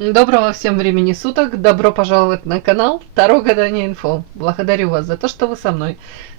Доброго всем времени суток, добро пожаловать на канал Таро Гадание Инфо. Благодарю вас за то, что вы со мной,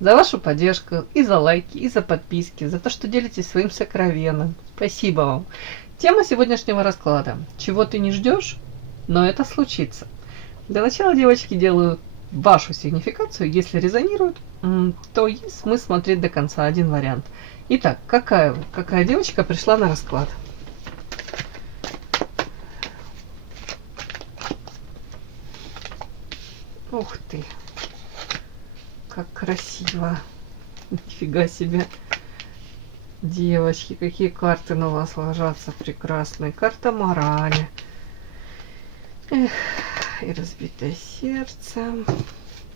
за вашу поддержку, и за лайки, и за подписки, за то, что делитесь своим сокровенным. Спасибо вам. Тема сегодняшнего расклада. Чего ты не ждешь, но это случится. Для начала, девочки, делаю вашу сигнификацию. Если резонирует, то есть смысл смотреть до конца. Один вариант. Итак, какая девочка пришла на расклад? Ух ты, как красиво. Нифига себе. Девочки, какие карты на вас ложатся прекрасные. Карта морали. Эх, и разбитое сердце.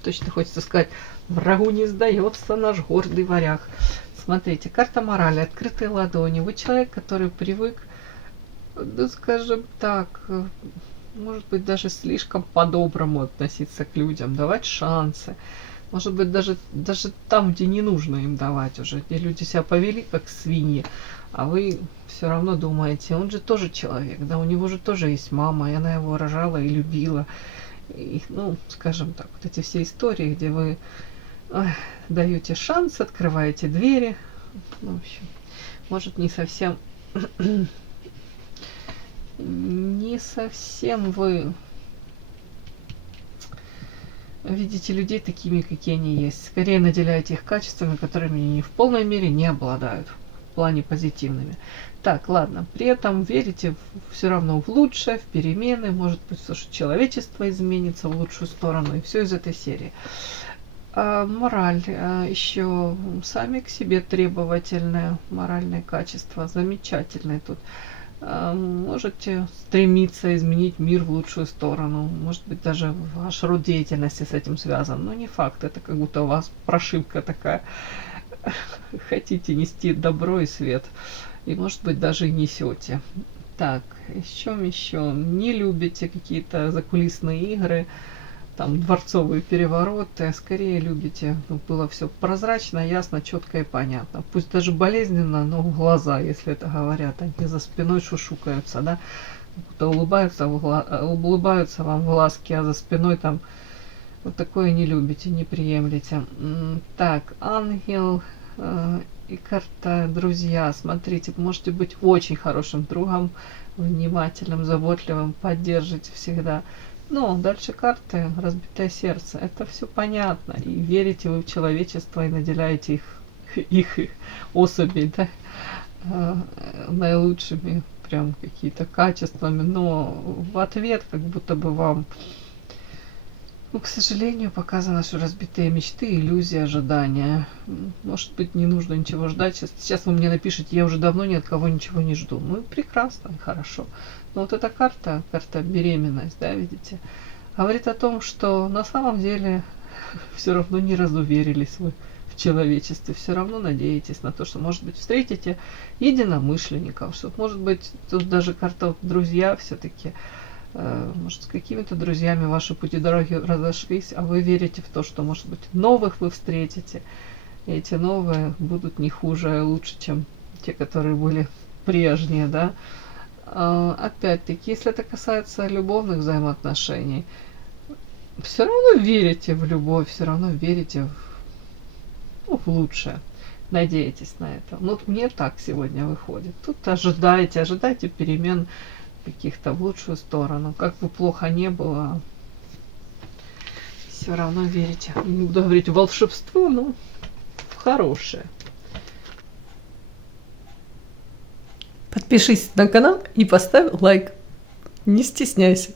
Точно хочется сказать, врагу не сдается наш гордый варяг. Смотрите, карта морали, открытые ладони. Вы человек, который привык, да скажем так, может быть, даже слишком по-доброму относиться к людям, давать шансы. Может быть, даже там, где не нужно им давать уже, где люди себя повели как свиньи, а вы все равно думаете, он же тоже человек, да, у него же тоже есть мама, и она его рожала и любила. И, ну, скажем так, вот эти все истории, где вы даете шанс, открываете двери, ну, в общем, может, не совсем вы видите людей такими, какие они есть. Скорее наделяете их качествами, которыми они в полной мере не обладают. В плане позитивными. Так, ладно. При этом верите все равно в лучшее, в перемены. Может быть, что человечество изменится в лучшую сторону. И все из этой серии. Мораль. Еще сами к себе требовательные моральные качества. Замечательные тут. Можете стремиться изменить мир в лучшую сторону. Может быть, даже ваш род деятельности с этим связан. Но не факт. Это как будто у вас прошивка такая. Хотите нести добро и свет. И, может быть, даже и несете. Так, еще. Не любите какие-то закулисные игры, там, дворцовые перевороты. Скорее любите, было все прозрачно, ясно, четко и понятно. Пусть даже болезненно, но в глаза, если это говорят. Они за спиной шушукаются, да. Улыбаются вам в глазки, а за спиной там вот такое не любите, не приемлете. Так, ангел и карта друзья. Смотрите, можете быть очень хорошим другом, внимательным, заботливым, поддержите всегда. Ну, дальше карты, разбитое сердце. Это все понятно. И верите вы в человечество и наделяете их особей, да, наилучшими прям какие-то качествами. Но в ответ как будто бы вам, ну, к сожалению, показано, что разбитые мечты, иллюзии, ожидания. Может быть, не нужно ничего ждать. Сейчас вы мне напишите, я уже давно ни от кого ничего не жду. Ну, прекрасно, хорошо. Но вот эта карта беременность, да, видите, говорит о том, что на самом деле все равно не разуверились вы в человечестве. Все равно надеетесь на то, что, может быть, встретите единомышленников. Что, может быть, тут даже карта друзья все-таки. Может, с какими-то друзьями ваши пути дороги разошлись, а вы верите в то, что, может быть, новых вы встретите. И эти новые будут не хуже, а лучше, чем те, которые были прежние, да. Опять-таки, если это касается любовных взаимоотношений, все равно верите в любовь, все равно верите в лучшее. Надеетесь на это. Ну, вот мне так сегодня выходит. Тут ожидайте перемен каких-то в лучшую сторону. Как бы плохо не было, все равно верите. Не буду говорить в волшебство, но в хорошее. Подпишись на канал и поставь лайк. Не стесняйся.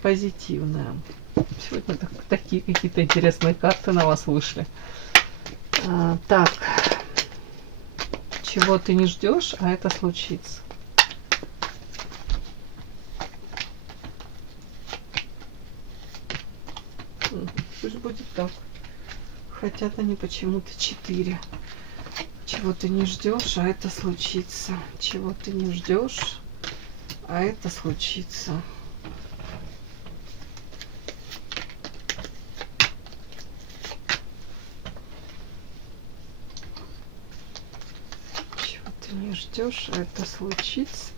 Позитивная. Сегодня такие какие-то интересные карты на вас вышли. Так. Чего ты не ждешь, а это случится. Пусть будет так. Хотят они почему-то 4. Чего ты не ждешь, а это случится. Чего ты не ждешь, а это случится. Чего ты ты не ждешь, а это случится.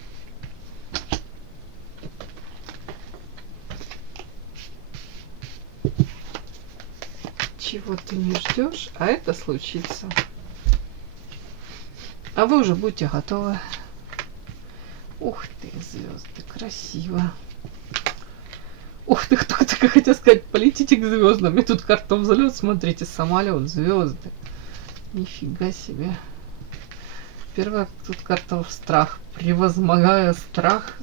Чего ты не ждешь, а это случится. А вы уже будете готовы. Ух ты, звезды, красиво. Ух ты, кто только хотел сказать, полетите к звездам. И тут карта взлет, смотрите, самолет, звезды. Нифига себе. Первая тут карта в страх. Превозмогая страх,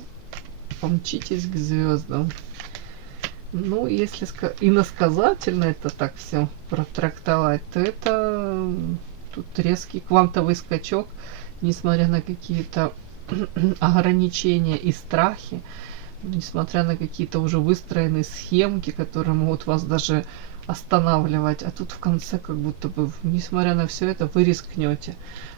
помчитесь к звездам. Ну, если иносказательно это так все протрактовать, то это тут резкий квантовый скачок, несмотря на какие-то ограничения и страхи, несмотря на какие-то уже выстроенные схемки, которые могут вас даже останавливать, а тут в конце как будто бы, несмотря на все это, вы рискнете.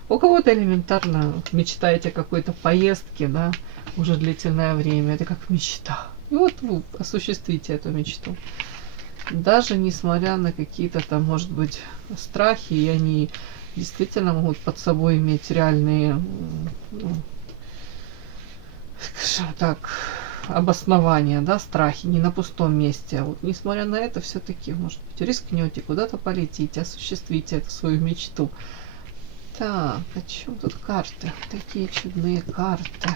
У кого-то элементарно мечтаете о какой-то поездке, да, уже длительное время, это как мечта. И вот вы осуществите эту мечту. Даже несмотря на какие-то там, может быть, страхи, и они действительно могут под собой иметь реальные, ну, скажем так, обоснования, да, страхи, не на пустом месте. А вот несмотря на это, все-таки, может быть, рискнете, куда-то полетите, осуществите эту свою мечту. Так, о чем тут карты? Такие чудные карты.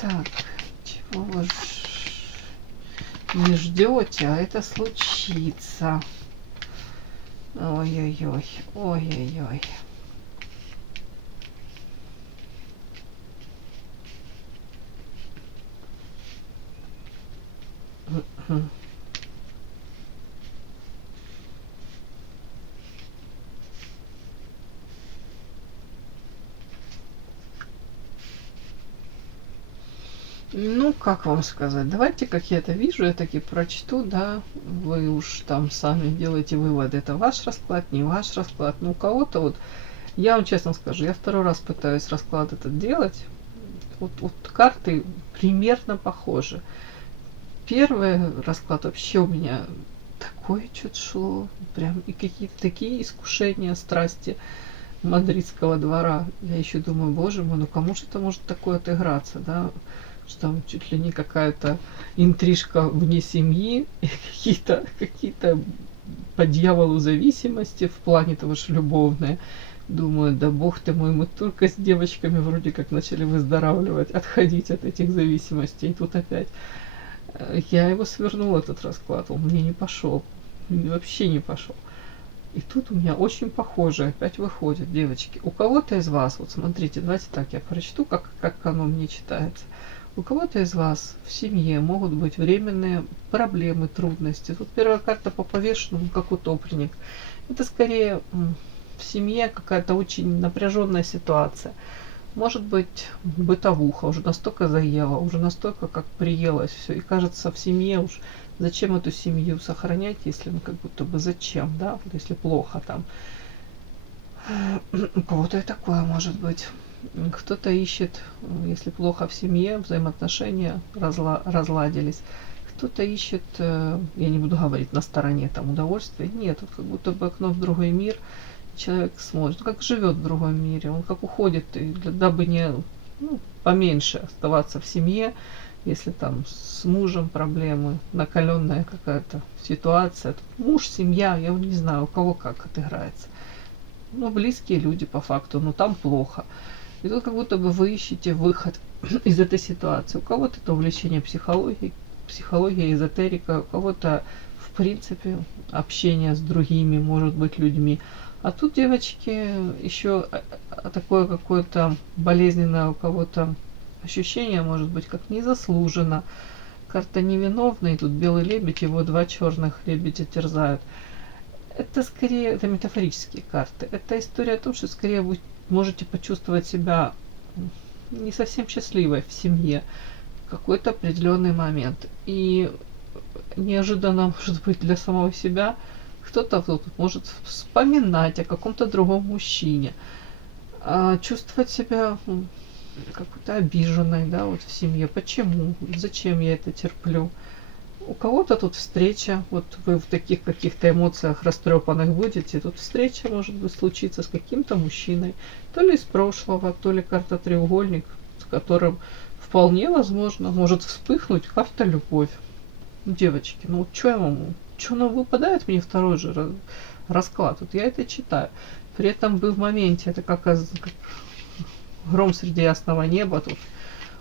Так, чего вы не ждете, а это случится. Ой-ой-ой, ой-ой-ой. Ну, как вам сказать? Давайте, как я это вижу, я таки прочту, да, вы уж там сами делаете выводы. Это ваш расклад, не ваш расклад. Ну, у кого-то вот, я вам честно скажу, я второй раз пытаюсь расклад этот делать. Вот карты примерно похожи. Первый расклад вообще у меня такое что-то шло, прям и какие-то такие искушения, страсти мадридского двора. Я еще думаю, боже мой, ну кому же это может такое отыграться, да? Что там чуть ли не какая-то интрижка вне семьи, и какие-то по дьяволу зависимости в плане того, что любовные. Думаю, да бог ты мой, мы только с девочками вроде как начали выздоравливать, отходить от этих зависимостей. И тут опять. Я его свернул, этот расклад, он мне не пошел. Вообще не пошел. И тут у меня очень похоже опять выходит, девочки. У кого-то из вас, вот смотрите, давайте так, я прочту, как оно мне читается. У кого-то из вас в семье могут быть временные проблемы, трудности. Тут первая карта по повешенному, как утопленник. Это скорее в семье какая-то очень напряженная ситуация. Может быть, бытовуха уже настолько заела, уже настолько как приелось все. И кажется, в семье уж зачем эту семью сохранять, если ну как будто бы зачем, да, вот если плохо там. У кого-то и такое может быть. Кто-то ищет, если плохо в семье, взаимоотношения разладились. Кто-то ищет, я не буду говорить на стороне там удовольствия, нет, вот как будто бы окно в другой мир, человек смотрит, ну, как живет в другом мире, он как уходит, и дабы не поменьше оставаться в семье, если там с мужем проблемы, накаленная какая-то ситуация, муж, семья, я не знаю, у кого как отыграется. Ну, близкие люди по факту, но там плохо. И тут как будто бы вы ищете выход из этой ситуации. У кого-то это увлечение психология, эзотерика, у кого-то, в принципе, общение с другими, может быть, людьми. А тут, девочки, еще такое какое-то болезненное у кого-то ощущение, может быть, как незаслуженно. Карта невиновная, и тут белый лебедь, его два черных лебедя терзают. Это скорее, это метафорические карты. Это история о том, что скорее вы можете почувствовать себя не совсем счастливой в семье в какой-то определенный момент. И неожиданно, может быть, для самого себя кто-то вот может вспоминать о каком-то другом мужчине, чувствовать себя какой-то обиженной, да, вот в семье. Почему? Зачем я это терплю? у кого-то тут встреча, вот вы в таких каких-то эмоциях растрепанных будете, тут встреча может быть случиться с каким-то мужчиной, то ли из прошлого, то ли карта треугольник, с которым вполне возможно может вспыхнуть карта любовь. Девочки, ну что я вам, что нам выпадает мне второй же расклад, вот я это читаю. При этом вы в моменте, это как гром среди ясного неба, тут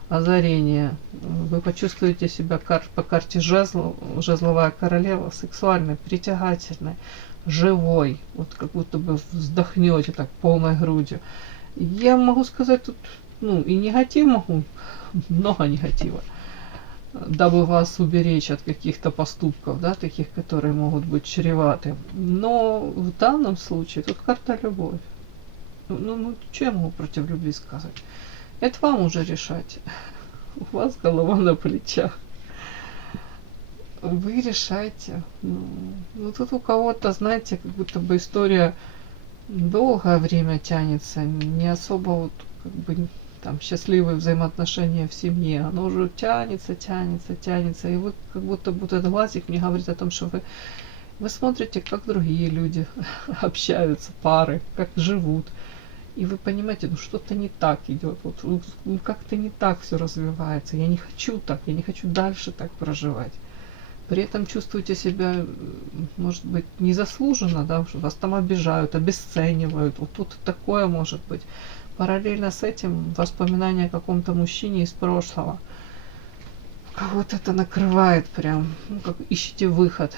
озарение. Вы почувствуете себя по карте жезловая королева, сексуальной, притягательной, живой, вот как будто бы вздохнете так полной грудью. Я могу сказать тут, ну и негатив могу, много негатива, дабы вас уберечь от каких-то поступков, да, таких, которые могут быть чреваты. Но в данном случае тут карта любовь. Ну что я могу против любви сказать? Это вам уже решать. У вас голова на плечах. Вы решайте. Ну тут у кого-то, знаете, как будто бы история долгое время тянется, не особо вот как бы там счастливые взаимоотношения в семье. Оно уже тянется. И вы как будто бы этот глазик мне говорит о том, что вы смотрите, как другие люди общаются, пары, как живут. И вы понимаете, ну что-то не так идет, вот ну, как-то не так все развивается. Я не хочу так, я не хочу дальше так проживать. При этом чувствуете себя, может быть, незаслуженно, да, что вас там обижают, обесценивают. Вот тут такое может быть. Параллельно с этим воспоминания о каком-то мужчине из прошлого. Кого-то это накрывает прям, ну, как ищите выход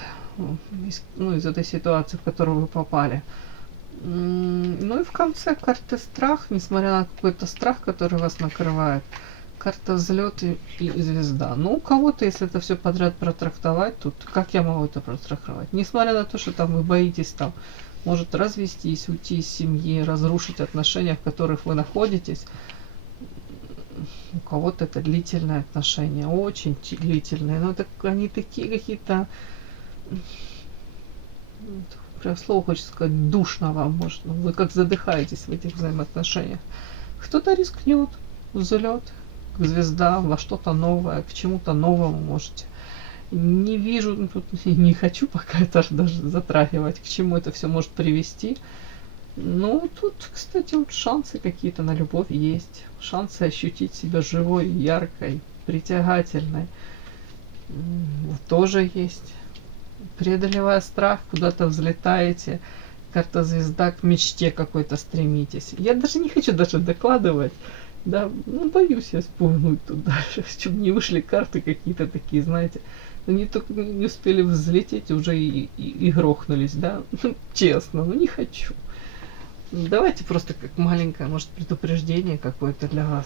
из этой ситуации, в которую вы попали. Ну и в конце карты страх, несмотря на какой-то страх, который вас накрывает. Карта взлет и звезда. Ну, у кого-то, если это все подряд протрактовать, тут как я могу это протрактовать? Несмотря на то, что там вы боитесь там, может развестись, уйти из семьи, разрушить отношения, в которых вы находитесь. У кого-то это длительные отношения, очень длительные. Но это они такие какие-то, прям слово хочется сказать, душно вам может. Вы как задыхаетесь в этих взаимоотношениях. Кто-то рискнет, взлет, звезда, во что-то новое, к чему-то новому можете. Не вижу, тут не хочу пока это даже затрагивать, к чему это все может привести. Ну, тут, кстати, вот шансы какие-то на любовь есть. Шансы ощутить себя живой, яркой, притягательной. Тоже есть. Преодолевая страх, куда-то взлетаете. Карта звезда, к мечте какой-то стремитесь. Я даже не хочу даже докладывать. Да, ну, боюсь я спугнуть тут дальше, чтобы не вышли карты какие-то такие, знаете. Они только не успели взлететь, уже и грохнулись, да. Ну, честно, ну не хочу. Давайте просто как маленькое, может, предупреждение какое-то для вас.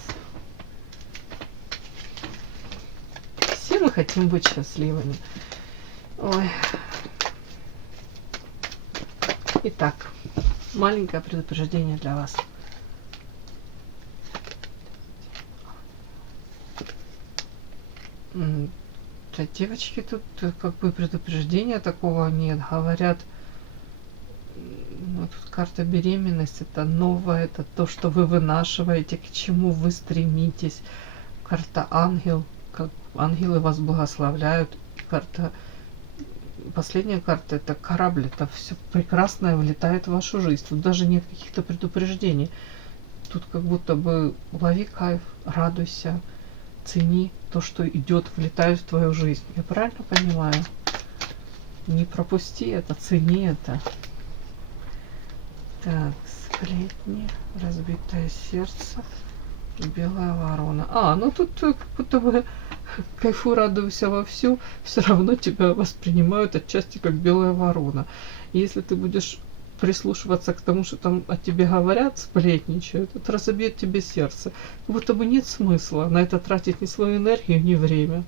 Все мы хотим быть счастливыми. Ой. Итак, маленькое предупреждение для вас. Да, девочки, тут как бы предупреждения такого нет. Говорят, вот тут карта беременность, это новое, это то, что вы вынашиваете, к чему вы стремитесь. Карта ангел, как ангелы вас благословляют. Карта, последняя карта, это корабль, это все прекрасное влетает в вашу жизнь. Тут даже нет каких-то предупреждений. Тут как будто бы лови кайф, радуйся, цени то, что идет, влетает в твою жизнь. Я правильно понимаю? Не пропусти это, цени это. Так, сплетни, разбитое сердце, белая ворона. Ну тут как будто бы кайфу, радуйся вовсю, все равно тебя воспринимают отчасти как белая ворона. И если ты будешь прислушиваться к тому, что там о тебе говорят, сплетничают, это разобьет тебе сердце. Как будто бы нет смысла на это тратить ни свою энергию, ни время.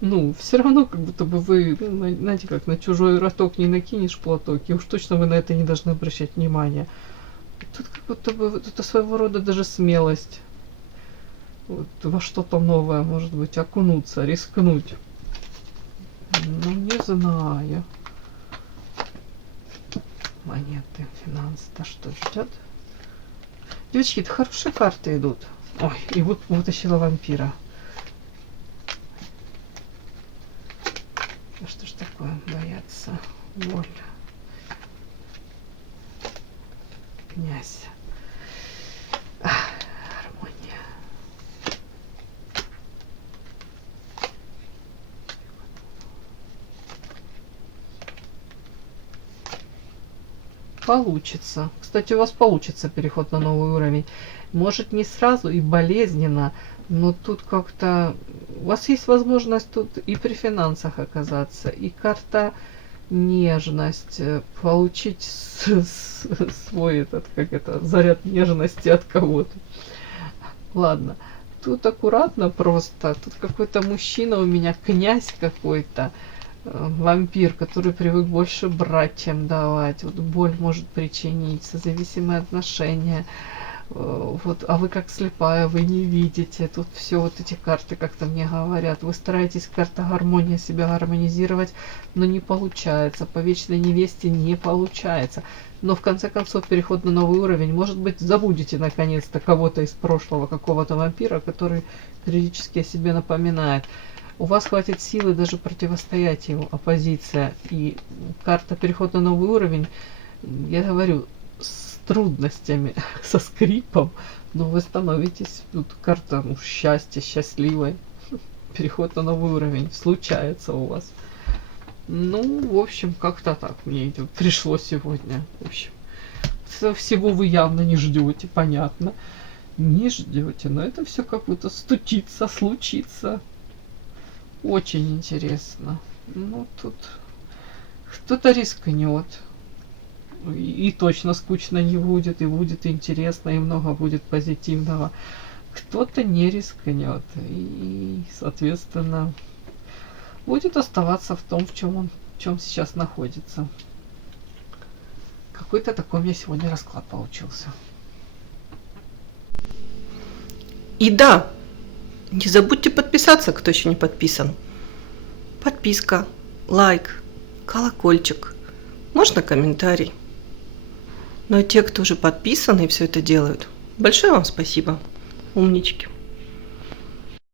Ну, все равно, как будто бы вы, ну, знаете, как на чужой роток не накинешь платок, и уж точно вы на это не должны обращать внимания. Тут как будто бы это своего рода даже смелость. Вот, во что-то новое, может быть, окунуться, рискнуть. Ну, не знаю. Монеты, финансы-то что ждет? Девочки, это хорошие карты идут. Ой, и вот вытащила вампира. Боль. Князь. Гармония. Получится. Кстати, у вас получится переход на новый уровень. Может, не сразу и болезненно, но тут как-то... У вас есть возможность тут и при финансах оказаться, и карта нежность, получить свой этот, как это, заряд нежности от кого-то. Ладно. Тут аккуратно просто. Тут какой-то мужчина у меня, князь какой-то. Вампир, который привык больше брать, чем давать. Вот боль может причинить, созависимые отношения. Вот, а вы как слепая, вы не видите. Тут все вот эти карты как-то мне говорят. Вы стараетесь карта гармония себя гармонизировать, но не получается. По вечной невесте не получается. Но в конце концов переход на новый уровень. Может быть, забудете наконец-то кого-то из прошлого, какого-то вампира, который периодически о себе напоминает. У вас хватит силы даже противостоять его, оппозиция. И карта переход на новый уровень, я говорю, с трудностями, со скрипом, но вы становитесь, тут карта счастья, счастливой. Переход на новый уровень случается у вас. Ну, в общем, как-то так мне идет. Пришло сегодня. В общем, всего вы явно не ждете, понятно. Не ждете, но это все как будто стучится, случится. Очень интересно. Ну, тут кто-то рискнет. И точно скучно не будет, и будет интересно, и много будет позитивного. Кто-то не рискнет. И, соответственно, будет оставаться в том, в чем сейчас находится. Какой-то такой у меня сегодня расклад получился. И да, не забудьте подписаться, кто еще не подписан. Подписка, лайк, колокольчик, можно комментарий. Но те, кто уже подписаны и все это делают, большое вам спасибо. Умнички.